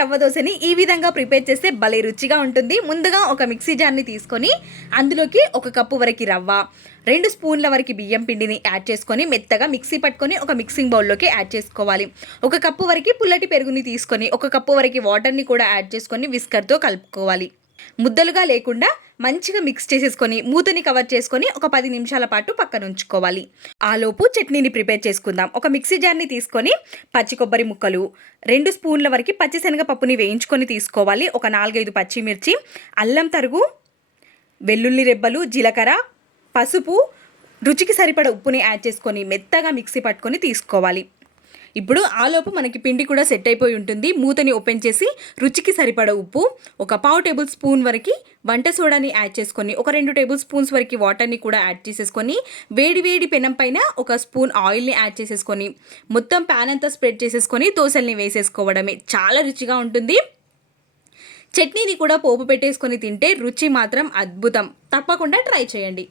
రవ్వ దోశని ఈ విధంగా ప్రిపేర్ చేస్తే భలే రుచిగా ఉంటుంది. ముందుగా ఒక మిక్సీ జార్ని తీసుకొని అందులోకి 1 కప్పు వరకు రవ్వ, 2 స్పూన్ల వరకు బియ్యం పిండిని యాడ్ చేసుకొని మెత్తగా మిక్సీ పట్టుకొని ఒక మిక్సింగ్ బౌల్లోకి యాడ్ చేసుకోవాలి. 1 కప్పు వరకు పుల్లటి పెరుగుని తీసుకొని 1 కప్పు వరకు వాటర్ని కూడా యాడ్ చేసుకొని విస్కర్తో కలుపుకోవాలి. ముద్దలుగా లేకుండా మంచిగా మిక్స్ చేసేసుకొని మూతని కవర్ చేసుకొని ఒక 10 నిమిషాల పాటు పక్కన ఉంచుకోవాలి. ఆలోపు చట్నీని ప్రిపేర్ చేసుకుందాం. ఒక మిక్సీ జార్ని తీసుకొని పచ్చి కొబ్బరి ముక్కలు, 2 స్పూన్ల వరకు పచ్చిశనగపప్పుని వేయించుకొని తీసుకోవాలి. ఒక 4-5 పచ్చిమిర్చి, అల్లం తరుగు, వెల్లుల్లి రెబ్బలు, జీలకర్ర, పసుపు, రుచికి సరిపడ ఉప్పుని యాడ్ చేసుకొని మెత్తగా మిక్సీ పట్టుకొని తీసుకోవాలి. ఇప్పుడు ఆలోపు మనకి పిండి కూడా సెట్ అయిపోయి ఉంటుంది. మూతని ఓపెన్ చేసి రుచికి సరిపడ ఉప్పు, ఒక 1/2 టేబుల్ స్పూన్ వరకు వంట సోడాని యాడ్ చేసుకొని ఒక 2 టేబుల్ స్పూన్స్ వరకు వాటర్ని కూడా యాడ్ చేసేసుకొని వేడి పెనం పైన ఒక స్పూన్ ఆయిల్ని యాడ్ చేసేసుకొని మొత్తం ప్యాన్ అంతా స్ప్రెడ్ చేసేసుకొని దోశల్ని వేసేసుకోవడమే. చాలా రుచిగా ఉంటుంది. చట్నీని కూడా పోపు పెట్టేసుకొని తింటే రుచి మాత్రం అద్భుతం. తప్పకుండా ట్రై చేయండి.